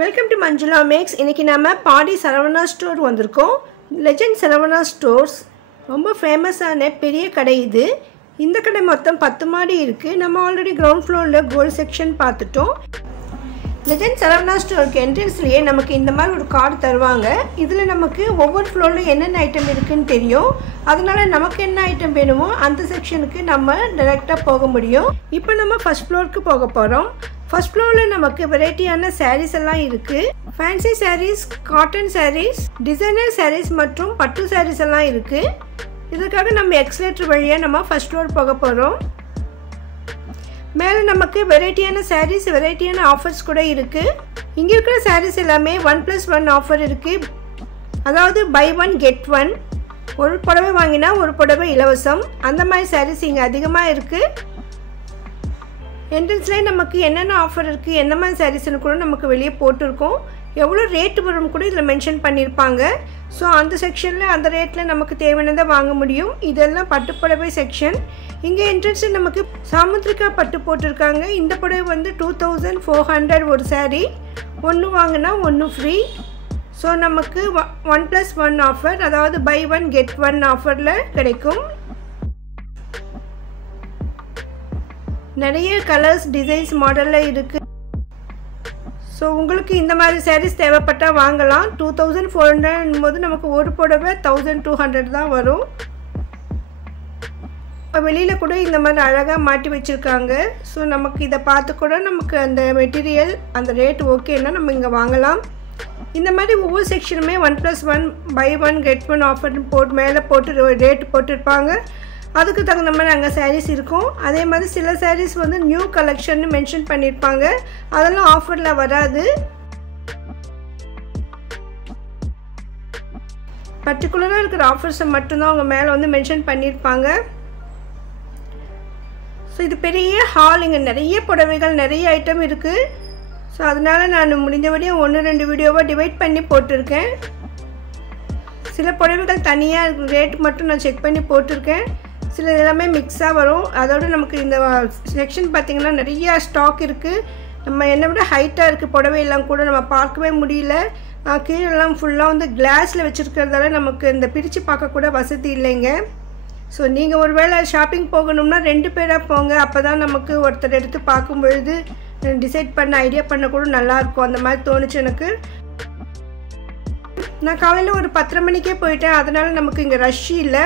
Welcome to Manjula maths. இன்றைக்கி நம்ம பாடி Saravana store வந்திருக்கோம். லெஜெண்ட் சரவணா ஸ்டோர்ஸ் ரொம்ப ஃபேமஸான பெரிய கடை இது. இந்த கடை மொத்தம் 10 மாடி இருக்குது. நம்ம ஆல்ரெடி கிரவுண்ட் ஃப்ளோரில் கோல்டு செக்ஷன் பார்த்துட்டோம். லெஜெண்ட் சரவணா ஸ்டோருக்கு என்ட்ரன்ஸ்லேயே நமக்கு இந்த மாதிரி ஒரு கார்டு தருவாங்க. இதில் நமக்கு ஒவ்வொரு ஃப்ளோரில் என்னென்ன ஐட்டம் இருக்குதுன்னு தெரியும். அதனால் நமக்கு என்ன ஐட்டம் வேணுமோ அந்த செக்ஷனுக்கு நம்ம டைரெக்டாக போக முடியும். இப்போ நம்ம ஃபஸ்ட் ஃப்ளோருக்கு போக போகிறோம். ஃபர்ஸ்ட் ஃப்ளோரில் நமக்கு வெரைட்டியான சாரீஸ் எல்லாம் இருக்குது. Fancy saris, cotton saris, designer saris மற்றும் பட்டு சாரீஸ் எல்லாம் இருக்குது. இதுக்காக நம்ம எக்ஸ்லேட்டர் வழியாக நம்ம ஃபர்ஸ்ட் ஃப்ளோர் போக போகிறோம். மேலே நமக்கு வெரைட்டியான சாரீஸ், வெரைட்டியான ஆஃபர்ஸ் கூட இருக்குது. இங்கே இருக்கிற சாரீஸ் எல்லாமே 1+1 ஆஃபர் இருக்குது. அதாவது பை 1 கெட் 1, ஒரு புடவை வாங்கினா ஒரு புடவை இலவசம். அந்த மாதிரி சாரீஸ் இங்கே அதிகமாக இருக்குது. என்ட்ரன்ஸ்லேயே நமக்கு என்னென்ன ஆஃபர் இருக்குது, என்ன மாதிரி சாரீஸ்னு கூட நமக்கு வெளியே போட்டிருக்கோம். எவ்வளோ ரேட்டு வரும் கூட இதில் மென்ஷன் பண்ணியிருப்பாங்க. ஸோ அந்த செக்ஷனில் அந்த ரேட்டில் நமக்கு தேவையானதை வாங்க முடியும். இதெல்லாம் பட்டுப்புடவை செக்ஷன். இங்கே என்ட்ரன்ஸில் நமக்கு சாமுத்ரிகா பட்டு போட்டிருக்காங்க. இந்த புடவை வந்து 2400 ஒரு சாரீ. ஒன்று வாங்கினா ஒன்று ஃப்ரீ. ஸோ நமக்கு 1+1 ஆஃபர், அதாவது பை 1 கெட் 1 ஆஃபரில் கிடைக்கும். நிறைய கலர்ஸ், டிசைன்ஸ், மாடலில் இருக்குது. ஸோ உங்களுக்கு இந்த மாதிரி சாரீஸ் தேவைப்பட்டால் வாங்கலாம். 2400 போது நமக்கு ஒரு புடவை 1200 தான் வரும். வெளியில் கூட இந்த மாதிரி அழகாக மாட்டி வச்சுருக்காங்க. ஸோ நமக்கு இதை பார்த்து கூட நமக்கு அந்த மெட்டீரியல், அந்த ரேட் ஓகேன்னா நம்ம இங்கே வாங்கலாம். இந்த மாதிரி ஒவ்வொரு செக்ஷனுமே 1+1 பை 1 கெட் 1 ஆஃபர்னு மேலே போட்டு ரேட்டு போட்டிருப்பாங்க. அதுக்கு தகுந்த மாதிரி அங்கே சாரீஸ் இருக்கும். அதே மாதிரி சில சாரீஸ் வந்து நியூ கலெக்ஷன் மென்ஷன் பண்ணியிருப்பாங்க. அதெல்லாம் ஆஃபரில் வராது. பர்டிகுலராக இருக்கிற ஆஃபர்ஸை மட்டும்தான் அவங்க மேலே வந்து மென்ஷன் பண்ணியிருப்பாங்க. ஸோ இது பெரிய ஹால். இங்கே நிறைய புடவைகள், நிறைய ஐட்டம் இருக்குது. ஸோ அதனால் நான் முடிஞ்சபடியும் 1-2 வீடியோவாக டிவைட் பண்ணி போட்டிருக்கேன். சில புடவைகள் தனியாக ரேட் மட்டும் நான் செக் பண்ணி போட்டிருக்கேன். சில எல்லாமே மிக்ஸாக வரும். அதோடு நமக்கு இந்த செக்ஷன் பார்த்திங்கன்னா நிறைய ஸ்டாக் இருக்குது. நம்ம என்னை விட ஹைட்டாக இருக்குது புடவையெல்லாம் கூட நம்ம பார்க்கவே முடியல. கீழெல்லாம் ஃபுல்லாக வந்து கிளாஸில் வச்சுருக்கிறதால நமக்கு இந்த பிரித்து பார்க்கக்கூட வசதி இல்லைங்க. ஸோ நீங்கள் ஒரு வேளை ஷாப்பிங் போகணும்னா 2 பேராக போங்க. அப்போ தான் நமக்கு ஒருத்தர் எடுத்து பார்க்கும்பொழுது டிசைட் பண்ண, ஐடியா பண்ண கூட நல்லாயிருக்கும். அந்த மாதிரி தோணுச்சு எனக்கு. நான் காலையில் ஒரு 10:30 மணிக்கே போயிட்டேன். அதனால் நமக்கு இங்கே ரஷ் இல்லை.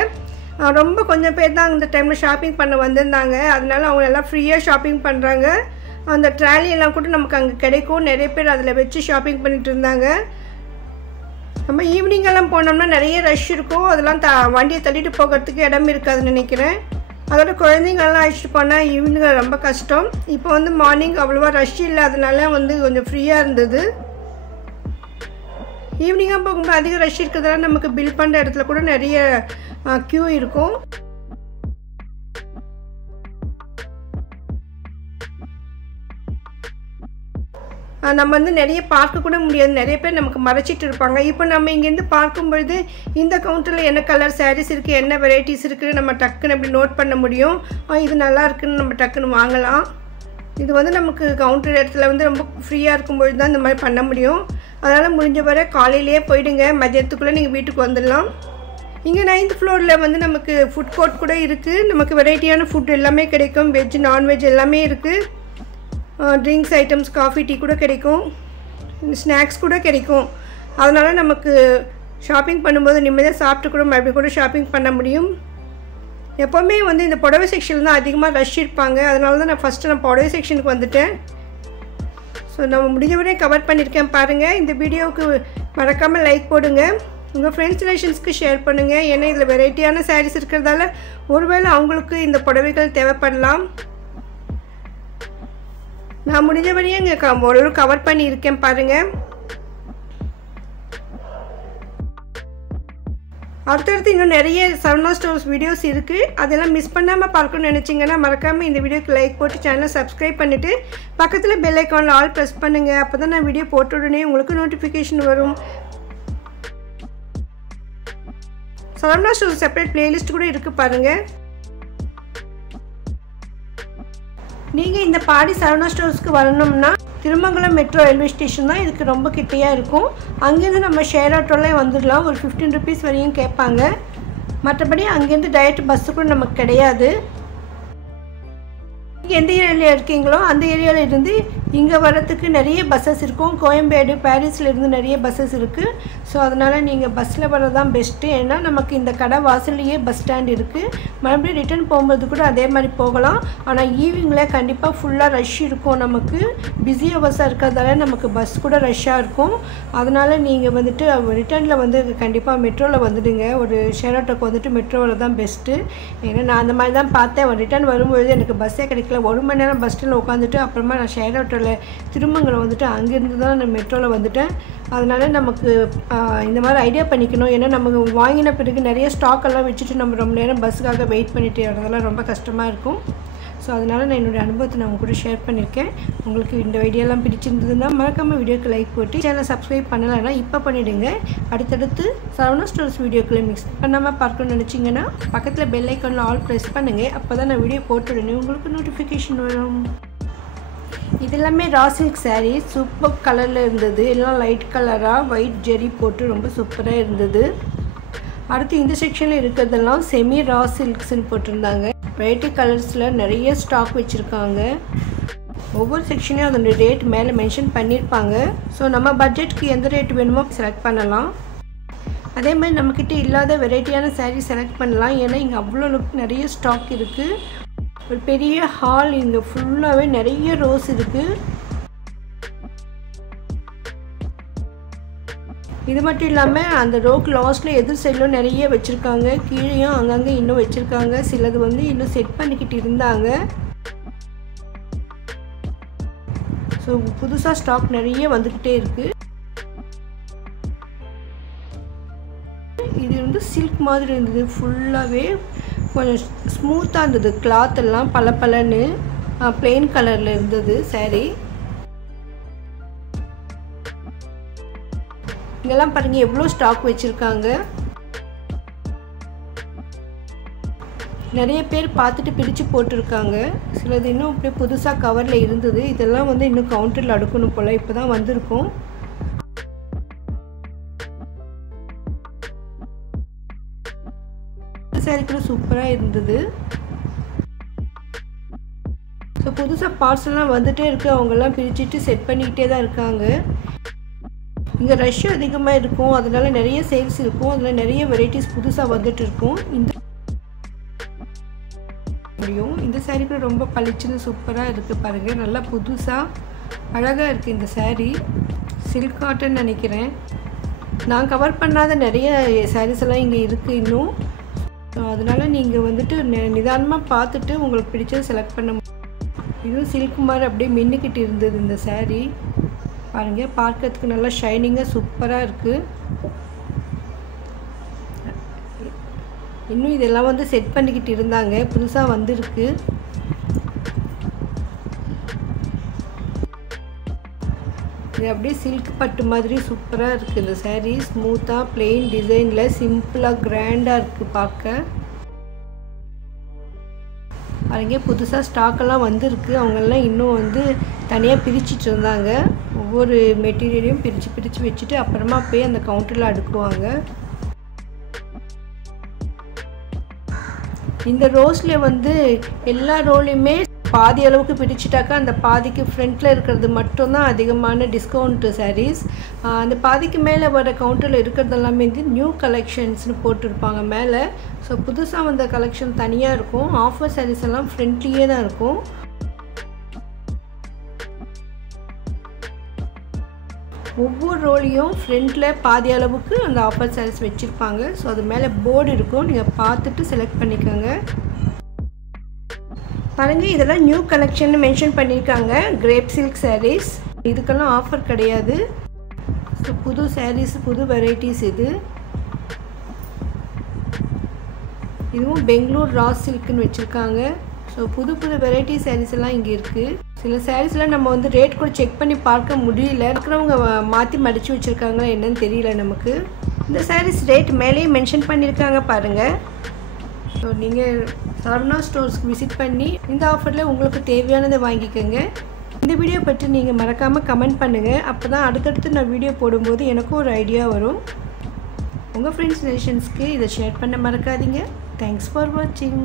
ரொம்ப கொஞ்சம் பேர் தான் இந்த டைமில் ஷாப்பிங் பண்ண வந்திருந்தாங்க. அதனால் அவங்க எல்லாம் ஃப்ரீயாக ஷாப்பிங் பண்ணுறாங்க. அந்த ட்ராலி எல்லாம் கூட நமக்கு அங்கே கிடைக்கும். நிறைய பேர் அதில் வச்சு ஷாப்பிங் பண்ணிகிட்டு இருந்தாங்க. நம்ம ஈவினிங்கெல்லாம் போனோம்னா நிறைய ரஷ் இருக்கும். அதெல்லாம் வண்டியை தள்ளிட்டு போகிறதுக்கு இடம் இருக்காதுன்னு நினைக்கிறேன். அதோட குழந்தைங்கள்லாம் அழைச்சிட்டு போனால் ஈவினிங் ரொம்ப கஷ்டம். இப்போ வந்து மார்னிங் அவ்வளோவா ரஷ் இல்லை. அதனால வந்து கொஞ்சம் ஃப்ரீயாக இருந்தது. ஈவினிங்காக போகும்போது அதிக ரஷ் இருக்கிறதால நமக்கு பில் பண்ணுற இடத்துல கூட நிறைய க்யூ இருக்கும். நம்ம வந்து நிறைய பார்க்க கூட முடியாது. நிறைய பேர் நமக்கு மறைச்சிட்டு இருப்பாங்க. இப்போ நம்ம இங்கேருந்து பார்க்கும்பொழுது இந்த கவுண்டரில் என்ன கலர் சாரீஸ் இருக்குது, என்ன வெரைட்டிஸ் இருக்குது நம்ம டக்குன்னு அப்படி நோட் பண்ண முடியும். இது நல்லா இருக்குன்னு நம்ம டக்குன்னு வாங்கலாம். இது வந்து நமக்கு கவுண்டர் இடத்துல வந்து ரொம்ப ஃப்ரீயாக இருக்கும்பொழுது தான் இந்த மாதிரி பண்ண முடியும். அதனால் முடிஞ்ச வரை காலையிலேயே போயிடுங்க. மதியத்துக்குள்ளே நீங்கள் வீட்டுக்கு வந்துடலாம். இங்கே 9th ஃப்ளோரில் வந்து நமக்கு ஃபுட் கோர்ட் கூட இருக்குது. நமக்கு வெரைட்டியான ஃபுட் எல்லாமே கிடைக்கும். வெஜ், நான்வெஜ் எல்லாமே இருக்குது. ட்ரிங்க்ஸ் ஐட்டம்ஸ், காஃபி, டீ கூட கிடைக்கும். ஸ்நாக்ஸ் கூட கிடைக்கும். அதனால் நமக்கு ஷாப்பிங் பண்ணும்போது நிம்மதியாக சாப்பிட்டு கூட மறுபடியும் கூட ஷாப்பிங் பண்ண முடியும். எப்போவுமே வந்து இந்த புடவை செக்ஷனில் தான் அதிகமாக ரஷ் இருப்பாங்க. அதனால தான் நான் புடவை செக்ஷனுக்கு வந்துட்டேன். ஸோ நம்ம முடிஞ்சவரை கவர் பண்ணியிருக்கேன் பாருங்கள். இந்த வீடியோவுக்கு மறக்காமல் லைக் போடுங்க. உங்கள் ஃப்ரெண்ட்ஸ் ரிலேஷன்ஸ்க்கு ஷேர் பண்ணுங்கள். ஏன்னா இதில் வெரைட்டியான சாரீஸ் இருக்கிறதால ஒருவேளை அவங்களுக்கு இந்த புடவைகள் தேவைப்படலாம். நான் முடிஞ்சவரையும் இங்கே ஒரு கவர் பண்ணியிருக்கேன் பாருங்கள். அடுத்தடுத்து இன்னும் நிறைய சரவணா ஸ்டோர்ஸ் வீடியோஸ் இருக்குது. அதெல்லாம் மிஸ் பண்ணாமல் பார்க்கணும்னு நினச்சிங்கன்னா மறக்காமல் இந்த வீடியோக்கு லைக் போட்டு சேனலை சப்ஸ்கிரைப் பண்ணிவிட்டு பக்கத்தில் பெல் ஐக்கானில் ஆல் ப்ரெஸ் பண்ணுங்கள். அப்போ தான் நான் வீடியோ போட்ட உடனே உங்களுக்கு நோட்டிஃபிகேஷன் வரும். சரவணா ஸ்டோர் செப்பரேட் பிளேலிஸ்ட் கூட இருக்குது பாருங்கள். நீங்கள் இந்த பாடி சரவணா ஸ்டோர்ஸ்க்கு வரணும்னா திருமங்கலம் மெட்ரோ ரயில்வே ஸ்டேஷன் தான் இதுக்கு ரொம்ப கிட்டையாக இருக்கும். அங்கேருந்து நம்ம ஷேர் ஆட்டோலே வந்துடலாம். ஒரு 15 ருபீஸ் வரையும் கேட்பாங்க. மற்றபடி அங்கேருந்து டைரக்ட் பஸ்ஸு கூட நமக்கு கிடையாது. நீங்கள் எந்த ஏரியாவில் இருக்கீங்களோ அந்த ஏரியாவில் இருந்து இங்கே வரத்துக்கு நிறைய பஸ்ஸஸ் இருக்கும். கோயம்பேடு, பாரிஸில் இருந்து நிறைய பஸ்ஸஸ் இருக்குது. ஸோ அதனால் நீங்கள் பஸ்ஸில் வர்றது தான் பெஸ்ட்டு. ஏன்னா நமக்கு இந்த கடை வாசல்லையே பஸ் ஸ்டாண்ட் இருக்குது. மறுபடியும் ரிட்டர்ன் போகும்போது கூட அதே மாதிரி போகலாம். ஆனால் ஈவினிங்கில் கண்டிப்பாக ஃபுல்லாக ரஷ் இருக்கும். நமக்கு பிஸி ஹவர்ஸாக இருக்கிறதால நமக்கு பஸ் கூட ரஷ்ஷாக இருக்கும். அதனால் நீங்கள் வந்துட்டு ரிட்டர்னில் வந்து கண்டிப்பாக மெட்ரோவில் வந்துடுங்க. ஒரு ஷேர் ஆட்டோக்கு வந்துட்டு மெட்ரோவில் தான் பெஸ்ட்டு. ஏன்னா நான் அந்த மாதிரி தான் பார்த்தேன். ரிட்டர்ன் வரும்பொழுது எனக்கு பஸ்ஸே கிடைக்கல. 1 மணி நேரம் பஸ் ஸ்டாண்டில் உட்காந்துட்டு அப்புறமா நான் ஷேர் ஆட்டோவில் திருமங்கலம் வந்துட்டு அங்கேருந்து தான் நான் மெட்ரோவில் வந்துட்டேன். அதனால் நமக்கு இந்த மாதிரி ஐடியா பண்ணிக்கணும். ஏன்னா நமக்கு வாங்கின பிறகு நிறைய ஸ்டாக் எல்லாம் வச்சுட்டு நம்ம ரொம்ப நேரம் பஸ்ஸுக்காக வெயிட் பண்ணிட்டு வரதெல்லாம் ரொம்ப கஷ்டமாக இருக்கும். ஸோ அதனால் நான் என்னுடைய அனுபவத்தை நான் உங்க கூட ஷேர் பண்ணியிருக்கேன். உங்களுக்கு இந்த வீடியோலாம் பிடிச்சிருந்ததுன்னா மறக்காமல் வீடியோக்கு லைக் போட்டு சேனலை சப்ஸ்கிரைப் பண்ணலைன்னா இப்போ பண்ணிவிடுங்க. அடுத்தடுத்து சரவணா ஸ்டோர்ஸ் வீடியோக்களை மிக்ஸ் பண்ணாமல் பார்க்கணும்னு நினச்சிங்கன்னா பக்கத்தில் பெல் ஐக்கானில் ஆல் ப்ரெஸ் பண்ணுங்கள். அப்போ தான் நான் வீடியோ போட்டுடனே உங்களுக்கு நோட்டிஃபிகேஷன் வரும். இதெல்லாமே ரா சில்க் சாரீ. சூப்பர் கலரில் இருந்தது. எல்லாம் லைட் கலராக ஒயிட் ஜெரி போட்டு ரொம்ப சூப்பராக இருந்தது. அடுத்து இந்த செக்ஷனில் இருக்கிறதெல்லாம் செமி ரா சில்க்ஸ்ன்னு போட்டிருந்தாங்க. வெரைட்டி கலர்ஸில் நிறைய ஸ்டாக் வச்சுருக்காங்க. ஒவ்வொரு செக்ஷனையும் அதோட ரேட் மேலே மென்ஷன் பண்ணியிருப்பாங்க. ஸோ நம்ம பட்ஜெட்க்கு எந்த ரேட் வேணுமோ செலக்ட் பண்ணலாம். அதே மாதிரி நம்மக்கிட்ட இல்லாத வெரைட்டியான சாரீ செலக்ட் பண்ணலாம். ஏன்னா இங்கே அவ்வளோ நிறைய ஸ்டாக் இருக்குது. ஒரு பெரிய ஹால். இங்கே ஃபுல்லாகவே நிறைய ரோஸ் இருக்குது. இது மட்டும் இல்லாமல் அந்த ரோக்கு லாஸ்ட்டில் எதிர் சைடில் நிறைய வச்சுருக்காங்க. கீழேயும் அங்கங்கே இன்னும் வச்சுருக்காங்க. சிலது வந்து இன்னும் செட் பண்ணிக்கிட்டு இருந்தாங்க. ஸோ புதுசாக ஸ்டாக் நிறைய வந்துக்கிட்டே இருக்குது. இது வந்து சில்க் மாதிரி இருந்தது. ஃபுல்லாகவே கொஞ்சம் ஸ்மூத்தாக இருந்தது. கிளாத் எல்லாம் பளபளன்னு பிளெயின் கலரில் இருந்தது சாரீ. இங்கெல்லாம் பாருங்கள் எவ்வளோ ஸ்டாக் வச்சுருக்காங்க. நிறைய பேர் பார்த்துட்டு பிரித்து போட்டிருக்காங்க. சிலது இன்னும் அப்படியே புதுசாக கவரில் இருந்தது. இதெல்லாம் வந்து இன்னும் கவுண்டரில் அடுக்கணும் போல். இப்போ தான் வந்திருக்கும். சாரி கூட சூப்பராக இருந்தது. ஸோ புதுசாக பார்சல்லாம் வந்துகிட்டே இருக்குது. அவங்கெல்லாம் பிரிச்சுட்டு செட் பண்ணிக்கிட்டே தான் இருக்காங்க. இங்கே ரஷ் அதிகமாக இருக்கும். அதனால நிறைய சேல்ஸ் இருக்கும். அதில் நிறைய வெரைட்டிஸ் புதுசாக வந்துட்டு இருக்கும். இந்த சாரீ கூட ரொம்ப பளிச்சுன்னு சூப்பராக இருக்குது பாருங்கள். நல்லா புதுசாக அழகாக இருக்குது இந்த சாரீ. சில்க் காட்டன் நினைக்கிறேன். நான் கவர் பண்ணாத நிறைய சாரீஸ் எல்லாம் இங்கே இருக்குது இன்னும். அதனால் நீங்கள் வந்துட்டு நிதானமாக பார்த்துட்டு உங்களுக்கு பிடிச்சதை செலக்ட் பண்ண முடியும். இதுவும் சில்க் மாதிரி அப்படியே மின்னுக்கிட்டு இருந்தது இந்த சாரீ. பாருங்கள் பார்க்கறதுக்கு நல்லா ஷைனிங்காக சூப்பராக இருக்குது. இன்னும் இதெல்லாம் வந்து செட் பண்ணிக்கிட்டு இருந்தாங்க. புதுசாக வந்திருக்கு. இது அப்படியே சில்க் பட்டு மாதிரி சூப்பராக இருக்குது இந்த சாரீ. ஸ்மூத்தாக பிளெயின் டிசைனில் சிம்பிளாக கிராண்டாக இருக்குது பார்க்க. பாருங்க புதுசாக ஸ்டாக்கெல்லாம் வந்திருக்கு. அவங்கெல்லாம் இன்னும் வந்து தனியாக பிரிச்சுட்டு இருந்தாங்க. ஒவ்வொரு மெட்டீரியலையும் பிரித்து வச்சுட்டு அப்புறமா போய் அந்த கவுண்டரில் அடுக்குவாங்க. இந்த ரோஸில் வந்து எல்லா ரோலையுமே பாதி அளவுக்கு பிரிச்சுட்டாக்கா அந்த பாதிக்கு ஃப்ரண்ட்டில் இருக்கிறது மட்டும்தான் அதிகமான டிஸ்கவுண்ட்டு சாரீஸ். அந்த பாதிக்கு மேலே வர கவுண்டரில் இருக்கிறது எல்லாமே வந்து நியூ கலெக்ஷன்ஸ்னு போட்டிருப்பாங்க மேலே. ஸோ புதுசாக வந்த கலெக்ஷன் தனியாக இருக்கும். ஆஃபர் சாரீஸ் எல்லாம் ஃப்ரண்ட்லேயே தான் இருக்கும். ஒவ்வொரு ரோலையும் ஃப்ரண்ட்டில் பாதி அளவுக்கு அந்த ஆஃபர் சாரீஸ் வச்சுருப்பாங்க. ஸோ அது மேலே போர்டு இருக்கும். நீங்கள் பார்த்துட்டு செலக்ட் பண்ணிக்கோங்க. பாருங்கள் இதெல்லாம் நியூ கலெக்ஷன் மென்ஷன் பண்ணியிருக்காங்க. Crepe silk saris. இதுக்கெல்லாம் ஆஃபர் கிடையாது. ஸோ புது சாரீஸ், புது வெரைட்டிஸ் இது. இதுவும் பெங்களூர் ரா சில்க்குன்னு வச்சுருக்காங்க. ஸோ புது வெரைட்டி சாரீஸ் எல்லாம் இங்கே இருக்குது. சில சாரீஸ்லாம் நம்ம வந்து ரேட் கூட செக் பண்ணி பார்க்க முடியல. இருக்கிறவங்க மாற்றி மடித்து வச்சுருக்காங்களா என்னன்னு தெரியல நமக்கு. இந்த சாரீஸ் ரேட் மேலேயே மென்ஷன் பண்ணியிருக்காங்க பாருங்கள். ஸோ நீங்கள் சரவணா ஸ்டோர்ஸ்க்கு விசிட் பண்ணி இந்த ஆஃபரில் உங்களுக்கு தேவையானதை வாங்கிக்கோங்க. இந்த வீடியோ பற்றி நீங்கள் மறக்காமல் கமெண்ட் பண்ணுங்கள். அப்போ தான் அடுத்தடுத்து நான் வீடியோ போடும்போது எனக்கும் ஒரு ஐடியா வரும். உங்கள் ஃப்ரெண்ட்ஸ் ரிலேஷன்ஸ்க்கு இதை ஷேர் பண்ண மறக்காதீங்க. தேங்க்ஸ் ஃபார் வாட்சிங்.